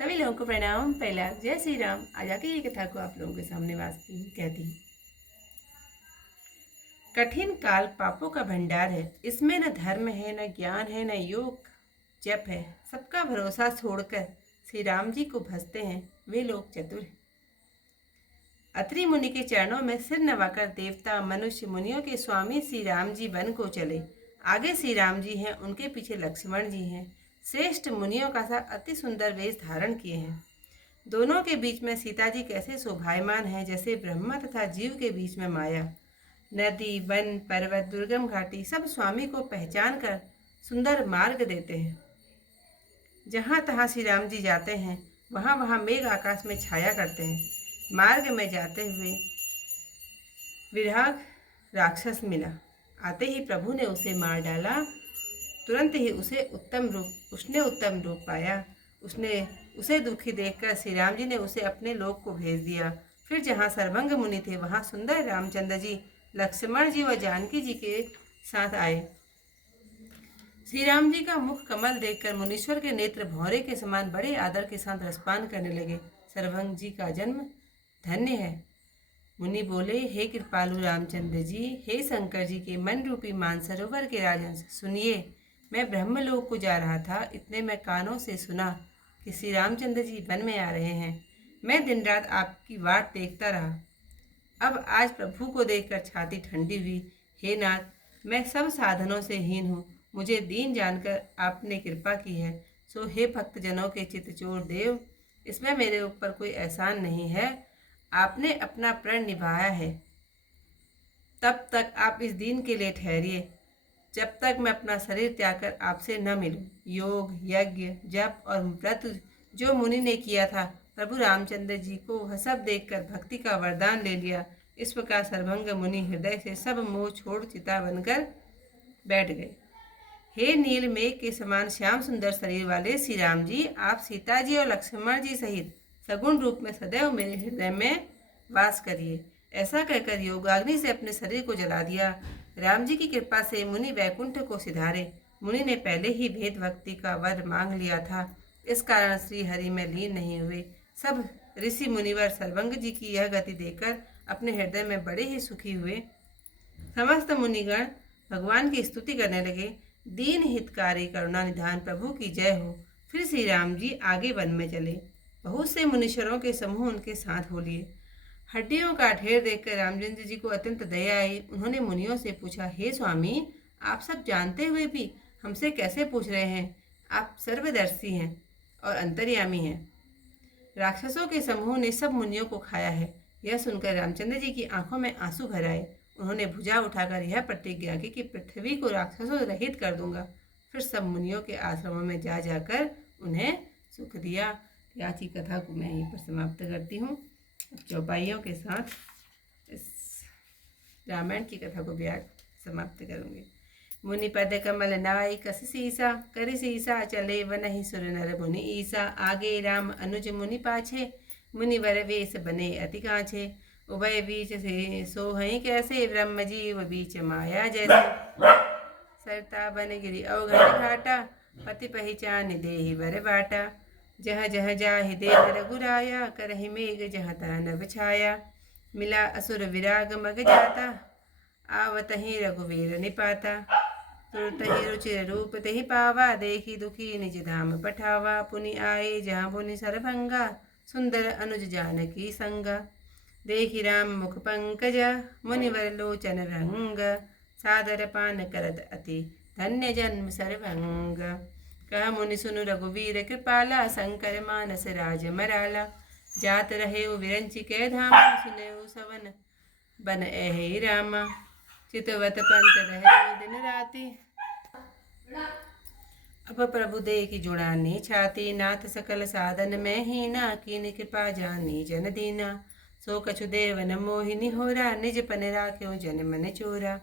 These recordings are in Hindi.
सभी लोगों को प्रणाम। पहला जय श्री राम। आज आके ये कथा को आप लोगों के सामने कहती हूँ। कठिन काल पापों का भंडार है, इसमें न धर्म है, न ज्ञान है, न योग जप है। सबका भरोसा छोड़कर श्री राम जी को भजते हैं वे लोग चतुर हैं। अत्रि मुनि के चरणों में सिर नवाकर देवता मनुष्य मुनियों के स्वामी श्री राम जी वन को चले। आगे श्री राम जी हैं, उनके पीछे लक्ष्मण जी हैं। श्रेष्ठ मुनियों का सा अति सुंदर वेश धारण किए हैं। दोनों के बीच में सीता जी कैसे शोभायमान है, जैसे ब्रह्मा तथा जीव के बीच में माया। नदी वन पर्वत दुर्गम घाटी सब स्वामी को पहचान कर सुंदर मार्ग देते हैं। जहाँ तहाँ श्री राम जी जाते हैं, वहाँ वहाँ मेघ आकाश में छाया करते हैं। मार्ग में जाते हुए विराग राक्षस मिला। आते ही प्रभु ने उसे मार डाला। तुरंत ही उसने उत्तम रूप पाया। उसे दुखी देखकर श्री राम जी ने उसे अपने लोक को भेज दिया। फिर जहाँ सर्वंग मुनि थे, वहाँ सुंदर रामचंद्र जी लक्ष्मण जी व जानकी जी के साथ आए। श्री राम जी का मुख कमल देखकर मुनीश्वर के नेत्र भौरे के समान बड़े आदर के साथ रसपान करने लगे। सर्वंग जी का जन्म धन्य है। मुनि बोले, हे कृपालु रामचंद्र जी, हे शंकर जी के मन रूपी मानसरोवर के राजहंस, सुनिए। मैं ब्रह्मलोक को जा रहा था, इतने में कानों से सुना कि श्री रामचंद्र जी वन में आ रहे हैं। मैं दिन रात आपकी वाट देखता रहा। अब आज प्रभु को देखकर छाती ठंडी हुई। हे नाथ, मैं सब साधनों से हीन हूँ, मुझे दीन जानकर आपने कृपा की है। सो हे भक्तजनों के चित्तचोर देव, इसमें मेरे ऊपर कोई एहसान नहीं है। आपने अपना प्रण निभाया है, तब तक आप इस दिन के लिए ठहरिए, जब तक मैं अपना शरीर त्याग कर आपसे न मिलूं। योग यज्ञ जप और व्रत जो मुनि ने किया था, प्रभु रामचंद्र जी को वह सब देखकर भक्ति का वरदान ले लिया। इस प्रकार सर्वंग मुनि हृदय से सब मोह छोड़ चिता बनकर बैठ गए। हे नील मेघ के समान श्याम सुंदर शरीर वाले श्री राम जी, आप सीता जी और लक्ष्मण जी सहित सगुण रूप में सदैव मेरे हृदय में वास करिए। ऐसा कहकर योगाग्नि से अपने शरीर को जला दिया। राम जी की कृपा से मुनि वैकुंठ को सिधारे। मुनि ने पहले ही भेद भक्ति का वर मांग लिया था, इस कारण श्री हरि में लीन नहीं हुए। सब ऋषि मुनिवर सर्वंग जी की यह गति देखकर अपने हृदय में बड़े ही सुखी हुए। समस्त मुनिगण भगवान की स्तुति करने लगे। दीन हितकारी करुणा निधान प्रभु की जय हो। फिर श्री राम जी आगे वन में चले। बहुत से मुनीश्वरों के समूह उनके साथ हो लिए। हड्डियों का ढेर देखकर रामचंद्र जी को अत्यंत दया आई। उन्होंने मुनियों से पूछा, हे स्वामी, आप सब जानते हुए भी हमसे कैसे पूछ रहे हैं? आप सर्वदर्शी हैं और अंतर्यामी हैं। राक्षसों के समूह ने सब मुनियों को खाया है। यह सुनकर रामचंद्र जी की आंखों में आंसू भर आए। उन्होंने भुजा उठाकर यह प्रतिज्ञा की कि पृथ्वी को राक्षसों से रहित कर दूंगा। फिर सब मुनियों के आश्रमों में जाकर उन्हें सुख दिया। आज की कथा को मैं यहीं पर समाप्त करती हूँ। चौपाइयों के साथ इस रामायण की कथा को भी आज समाप्त करूँगी। मुनि पद कमल नाई कस सीसा, कर सीसा चले वनहि सुर नर मुनि ईसा। आगे राम अनुज मुनि पाछे, मुनिवर वेश बने अति काछे। उभय बीच से सोहई कैसे, ब्रह्म जीव बीच माया जैसे। सरता बन गिरी अवघड़ घाटा, पति पहचान देहि वर बाटा। जह जह जाहि देव रघुराया, करहि मेघ जह तह नभ छाया। मिला असुर विराग मग जाता, आवतहि रघुवीर निपाता। तुरतहि रुचिर रूप तेहि पावा, देखी दुखी निज धाम पठावा। पुनि आए जहाँ पुनि सरभंगा, सुंदर अनुज जानकी संगा। देखि राम मुख पंकजा, मुनिवर लोचन रंग। सादर पान करत अति, धन्य जन्म सर्वंग। कह मुनि सुनु रघुवीर कृपाला, शंकर मानस राज मराला। जात रहे विरंच के धाम, सुने सवन बन एहि रामा। चितवत पंत रहे दिन राति, अब प्रभु देखि जुड़ानी छाती। नाथ सकल साधन में हीना, कीन कृपा जानी जन दीना। सो कछु देव न मोहिनी होरा, निज पन राख्यो जन मन चोरा।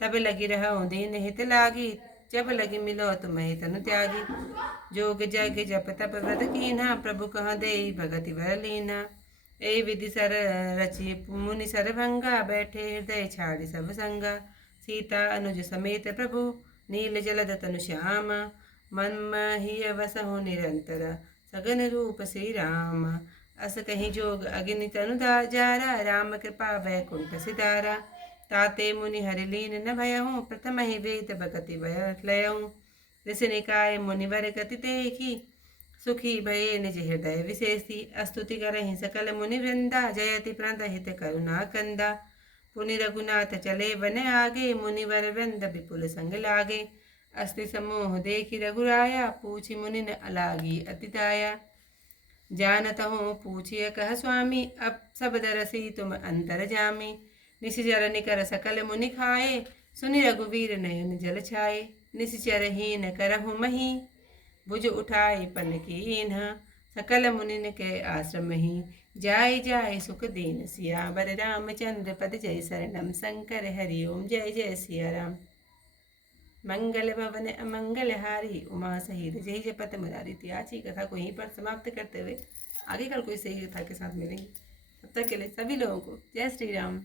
तब लगी रहो दीन हित लागी, जब लगी मिलो तुम्हें तनु त्यागी। जोग जग जप तप व्रत कीन्हा, प्रभु कह दे भगति वर लीना। ए विधि सर रचि मुनि सरभंगा, बैठे हृदय छाड़ि सब संगा। सीता अनुज समेत प्रभु, नील जलद तनु श्यामा। मन मही वसहु निरंतर, सगन रूप श्री राम। अस कहीं जोग अग्नि तनु जारा, राम कृपा वैकुंठ सिधारा। ताते मुनि हरि लीन न भयहूँ, प्रथम ही वेद भगति लयहूँ। ऋषि निकाय मुनिवर गति देखी, सुखी भये निज हृदय विशेषी। स्तुति करहि सकल मुनि वृंदा, जयति प्रद हित करुणा कंदा। पुनि रघुनाथ चले वन आगे, मुनिवर वृंद विपुल संग लागे। अस्ति समूह देखि रघुराया, पूछी मुनि न अलागी अति दाया। जानत हूँ पूछिय कह स्वामी, अब सब दरसी तुम अंतर जामी। निशिचर निकर सकल मुनि खाए, सुनि रघुवीर नयन जल छाए। निशिचर हीन करहु मही, भुज उठाई पन कीन्ह। सकल मुनिन के आश्रम ही, जाय जाय सुख दीन सियावर। रामचंद्र पद जय शरणम, शंकर हरि ओम जय जय सिया राम। मंगल भवन अमंगल हारी, उमा सहित जय जपत मुरारी। थी आज की कथा को यहीं पर समाप्त करते हुए आगे कल कोई सही कथा के साथ मिलेंगे। तब तक के लिए सभी लोगों को जय श्री राम।